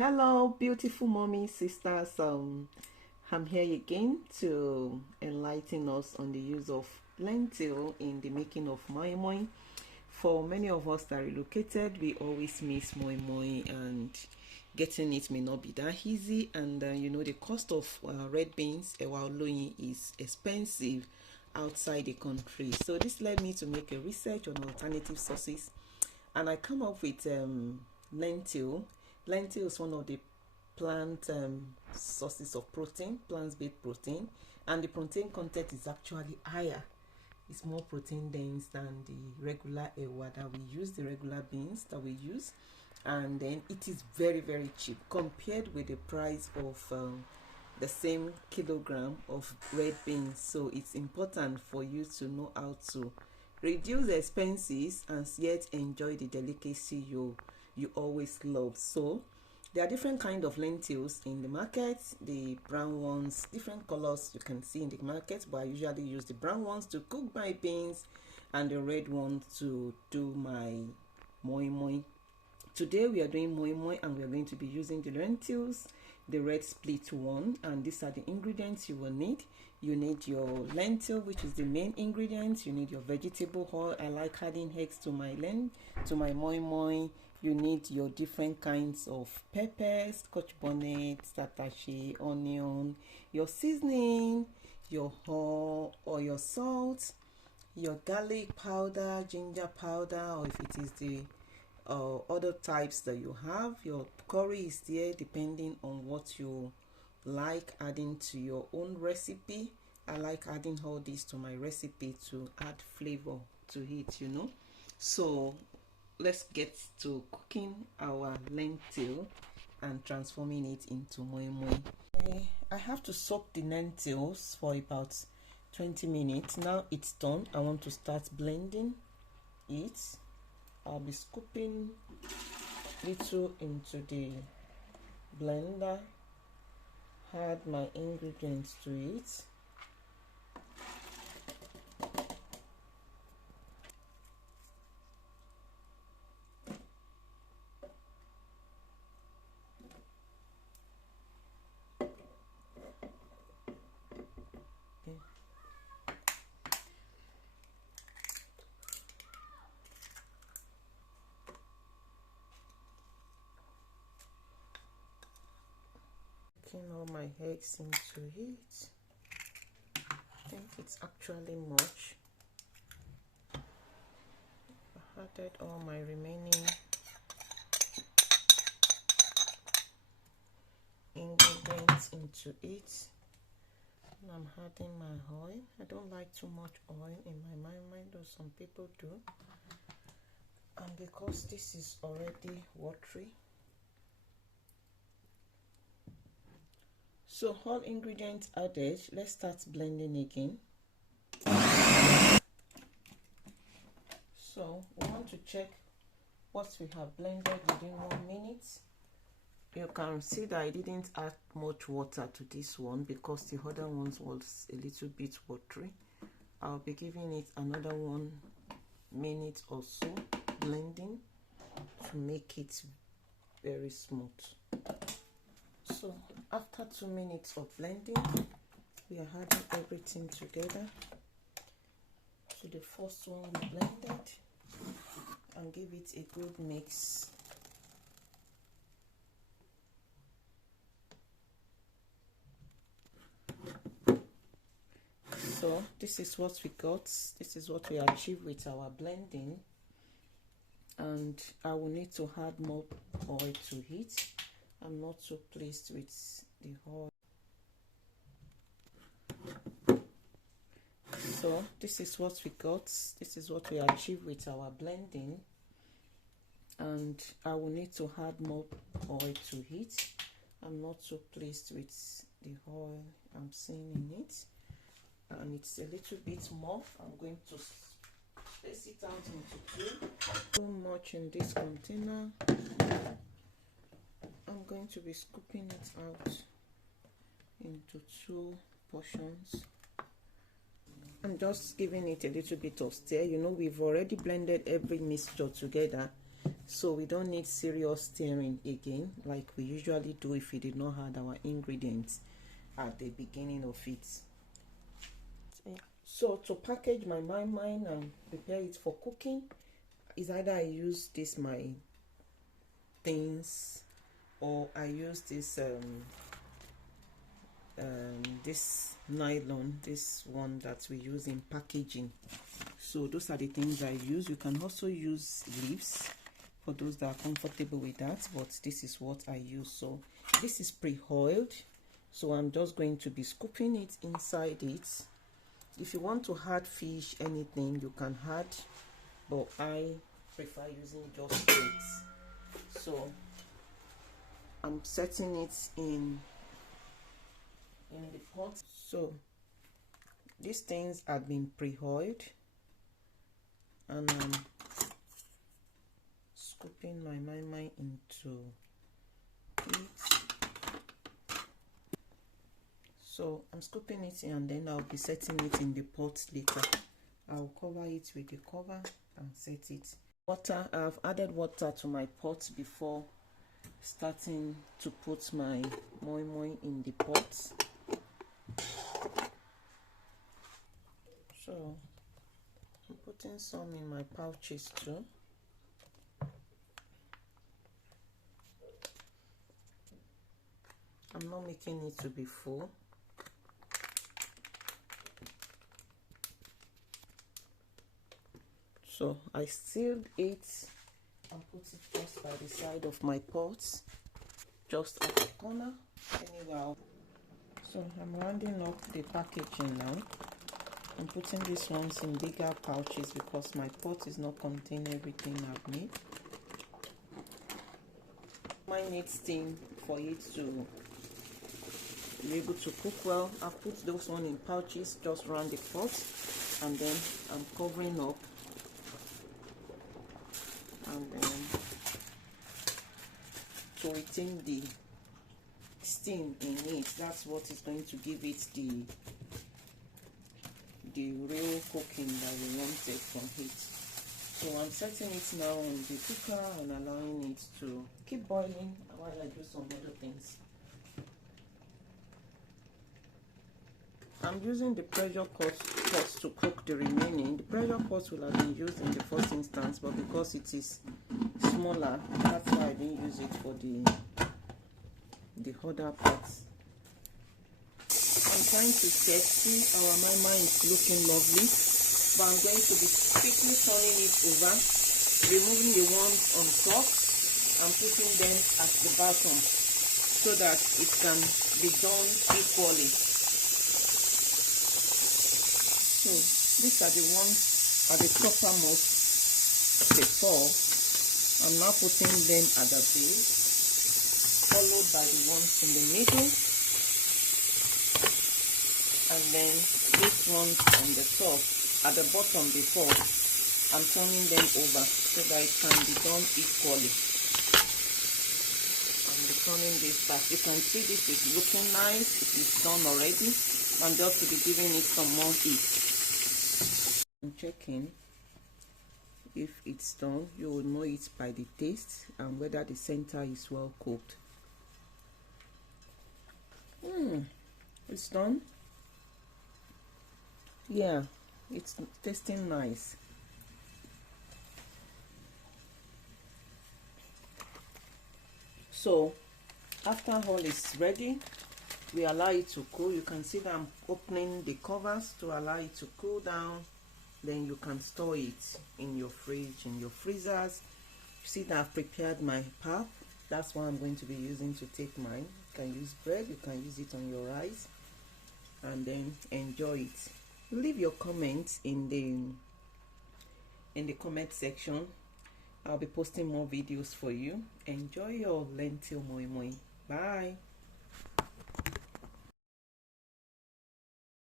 Hello beautiful mommy sisters. I'm here again to enlighten us on the use of lentil in the making of moimoi. For many of us that relocated, we always miss moimoi, and getting it may not be that easy. And the cost of red beans ewaloyin is expensive outside the country. So this led me to make a research on alternative sources, and I come up with lentil. Lentil is one of the plant sources of protein, plant-based protein, and the protein content is actually higher. It's more protein dense than the regular ewa that we use, the regular beans that we use, and then it is very, very cheap compared with the price of the same kilogram of red beans. So it's important for you to know how to reduce the expenses and yet enjoy the delicacy you always love. So there are different kind of lentils in the market. The brown ones, different colors you can see in the market, but I usually use the brown ones to cook my beans and the red ones to do my moimoi. Today we are doing moimoi, and we are going to be using the lentils, the red split one, and these are the ingredients you will need. You need your lentil, which is the main ingredient. You need your vegetable oil. I like adding eggs to my moimoi. You need your different kinds of peppers, scotch bonnet, tatache, onion, your seasoning, your oil or your salt, your garlic powder, ginger powder, or if it is the other types that you have. Your curry is there depending on what you like adding to your own recipe. I like adding all this to my recipe to add flavor to it, So let's get to cooking our lentil and transforming it into moimoi. I have to soak the lentils for about 20 minutes. Now it's done. I want to start blending it. I'll be scooping little into the blender, add my ingredients to it. All my eggs into it. I think it's actually much. I added all my remaining ingredients into it. And I'm adding my oil. I don't like too much oil in my mind, though some people do. And because this is already watery, so all ingredients added, let's start blending again. So we want to check what we have blended within 1 minute. You can see that I didn't add much water to this one because the other ones was a little bit watery. I'll be giving it another 1 minute or so blending to make it very smooth. So after 2 minutes of blending, we are adding everything together. So the first one we blended, and give it a good mix. So this is what we got. This is what we achieved with our blending, and I will need to add more oil to it. I'm not so pleased with the oil. So this is what we got. This is what we achieved with our blending, and I will need to add more oil to it. I'm not so pleased with the oil I'm seeing in it, and it's a little bit more. I'm going to space it out into two. Too much in this container. I'm going to be scooping it out into 2 portions. I'm just giving it a little bit of stir. We've already blended every mixture together, so we don't need serious stirring again like we usually do if we did not have our ingredients at the beginning of it. So to package my moimoi and prepare it for cooking is either I use this my things or I use this this nylon, this one that we use in packaging. So those are the things I use. You can also use leaves for those that are comfortable with that, but this is what I use. So this is pre-oiled, so I'm just going to be scooping it inside it. If you want to add fish, anything you can add, but I prefer using just eggs. So I'm setting it in the pot. So these things have been pre-oiled and I'm scooping my moimoi into it. So I'm scooping it in and then I'll be setting it in the pot later. I'll cover it with the cover and set it. Water, I've added water to my pot before starting to put my moimoi in the pot. So I'm putting some in my pouches too. I'm not making it to be full. So I sealed it and put it just by the side of my pot, just at the corner. Anyway, so I'm rounding up the packaging now. I'm putting these ones in bigger pouches because my pot is not containing everything I've made. Mine needs steam for it to be able to cook well. I've put those one in pouches just around the pot, and then I'm covering up, and then to retain the steam in it. That's what is going to give it the real cooking that we wanted from it. So I'm setting it now on the cooker and allowing it to keep boiling while I do some other things. I'm using the pressure pot to cook the remaining. The pressure pot will have been used in the first instance, but because it is smaller, that's why I didn't use it for the other parts. I'm trying to check, see our moimoi is looking lovely, but I'm going to be quickly turning it over, removing the ones on top and putting them at the bottom so that it can be done equally. So these are the ones at the toppermost before. I'm now putting them at the base, followed by the ones in the middle, and then these ones on the top, at the bottom before. I'm turning them over so that it can be done equally. I'm returning this back. You can see this is looking nice. It is done already. I'm just to be giving it some more heat. I'm checking if it's done. You will know it by the taste and whether the center is well cooked. It's done. Yeah, it's tasting nice. So after all is ready, we allow it to cool. You can see that I'm opening the covers to allow it to cool down. Then you can store it in your fridge, in your freezers. You see that I've prepared my pap. That's what I'm going to be using to take mine. You can use bread, you can use it on your rice, and then enjoy it. Leave your comments in the comment section. I'll be posting more videos for you. Enjoy your lentil moimoi. Bye.